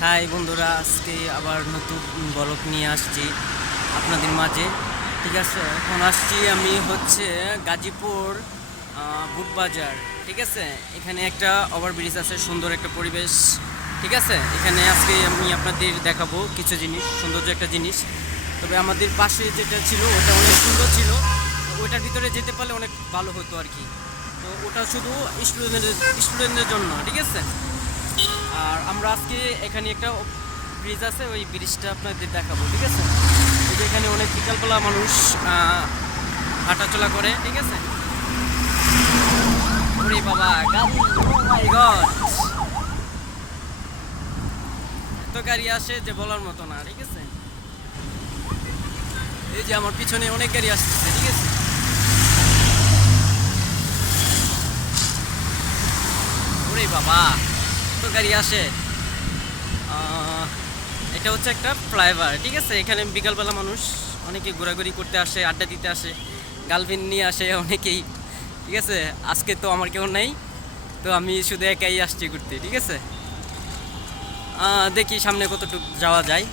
High বন্ধুরা, আজকে আবার নতুন ব্লগ নিয়ে আসছি আপনাদের মাঝে। ঠিক আছে, এখন আসছি আমি গাজীপুর বুটবাজার। ঠিক আছে, এখানে একটা ওভারব্রিজ আছে, সুন্দর একটা পরিবেশ। ঠিক আছে, এখানে আজকে আমি আপনাদের দেখাবো কিছু জিনিস, সৌন্দর্য একটা জিনিস। তবে আমাদের পাশে যেটা ছিল ওটা অনেক সুন্দর ছিল, ওটার ভিতরে যেতে পারলে অনেক ভালো হতো আর কি। তো ওটা শুধু স্টুডেন্টদের জন্য। ঠিক আছে, আর আমরা আজকে এখানে একটা ব্রিজ আছে, ওই ব্রিজটা আপনাদের দেখাবো। ঠিক আছে, এই যে এখানে অনেক বিকালবেলা মানুষ হাঁটাচলা করে। ঠিক আছে, ওরে বাবা গাড়ি, ও মাই গড, এত গাড়ি আসে যে বলার মতো না। ঠিক আছে, এই যে আমার পিছনে অনেক গাড়ি আসতেছে। ঠিক আছে, ওরে বাবা এত গাড়ি আসে। এটা হচ্ছে একটা ফ্লাইওভার। ঠিক আছে, এখানে বিকালবেলা মানুষ অনেকে ঘোরাঘুরি করতে আসে, আড্ডা দিতে আসে, গার্লফ্রেন্ড নিয়ে আসে অনেকেই। ঠিক আছে, আজকে তো আমার কেউ নেই, তো আমি শুধু একাই আসছি ঘুরতে। ঠিক আছে, দেখি সামনে কতটুকু যাওয়া যায়।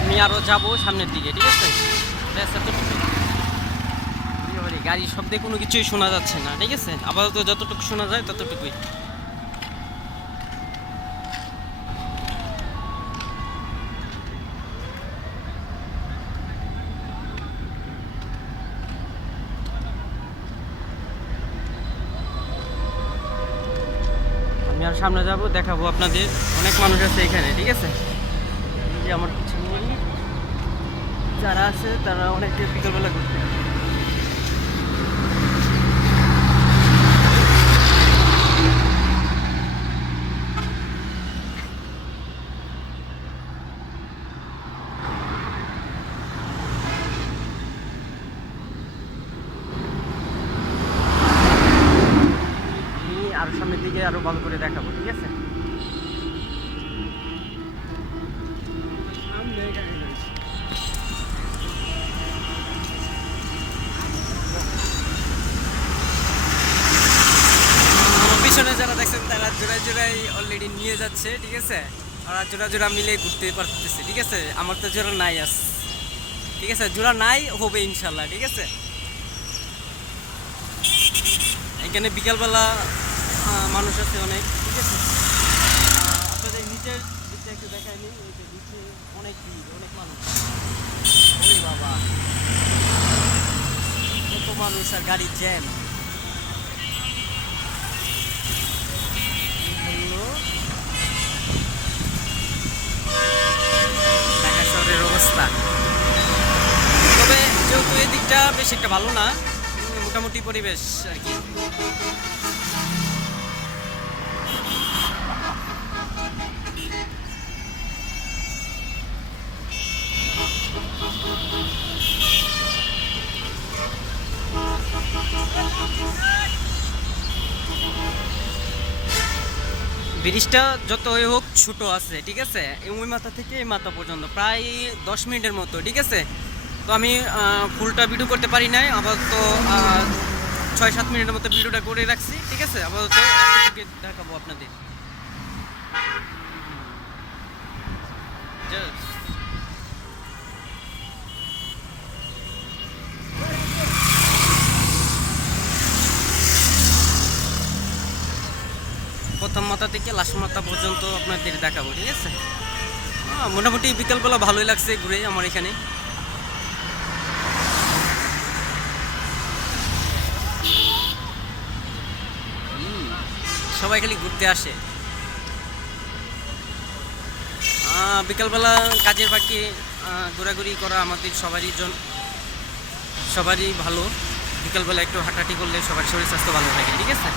আমি আরও যাবো সামনের দিকে। ঠিক আছে, ব্যাস এতটুকু। গাড়ির শব্দে কোনো কিছুই শোনা যাচ্ছে না। ঠিক আছে, আপাতত যতটুকু শোনা যায় ততটুকুই। আমি আর সামনে যাব, দেখাবো আপনাদের। অনেক মানুষ আছে এখানে। ঠিক আছে, এই যে আমার পিছনে যারা আছে তারা অনেকে বিকেলবেলা ঘুরতে আসে। আমি আরো সামনের দিকে আরো ভালো করে দেখাবো। ঠিক আছে, আমার পিছনে যারা দেখছেন তারা জোড়ায় জোড়ায় অলরেডি নিয়ে যাচ্ছে। ঠিক আছে, আর জোড়া জোড়া মিলে ঘুরতে পারতেছে। ঠিক আছে, আমার তো জোড়া নাই আস। ঠিক আছে, জোড়া নাই, হবে ইনশাল্লাহ। ঠিক আছে, এখানে বিকালবেলা মানুষ আছে অনেক। ঠিক আছে, আপনাদের নিচের দিকটা একটু দেখায় নিই। এই যে নিচে অনেক ভিড়, অনেক মানুষ। ওরে বাবা কত মানুষ আর গাড়ির জ্যাম। হলো ঢাকা শহরের অবস্থা। তবে যেহেতু এই দিকটা বেশ একটা ভালো না, মোটামুটি পরিবেশ আর কি। ব্রিজটা যতই হোক ছোট আছে। ঠিক আছে, ওই মাথা থেকে এই মাথা পর্যন্ত প্রায় 10 মিনিটের মতো। ঠিক আছে, তো আমি ফুলটা ভিডিও করতে পারি নাই, আপাতত 6-7 মিনিটের মতো ভিডিওটা করে রাখছি। ঠিক আছে, আপাতত দেখাবো আপনাদের। Just প্রথম মাথা থেকে লাস্ট মাথা পর্যন্ত আপনাদের দেখাবো। ঠিক আছে, মোটামুটি বিকালবেলা ভালোই লাগছে ঘুরে আমার এখানে। সবাই খালি ঘুরতে আসে। বিকালবেলা কাজের বাকি ঘোরাঘুরি করা আমাদের সবারই ভালো। বিকালবেলা একটু হাঁটাহাঁটি করলে সবার শরীর স্বাস্থ্য ভালো থাকে। ঠিক আছে।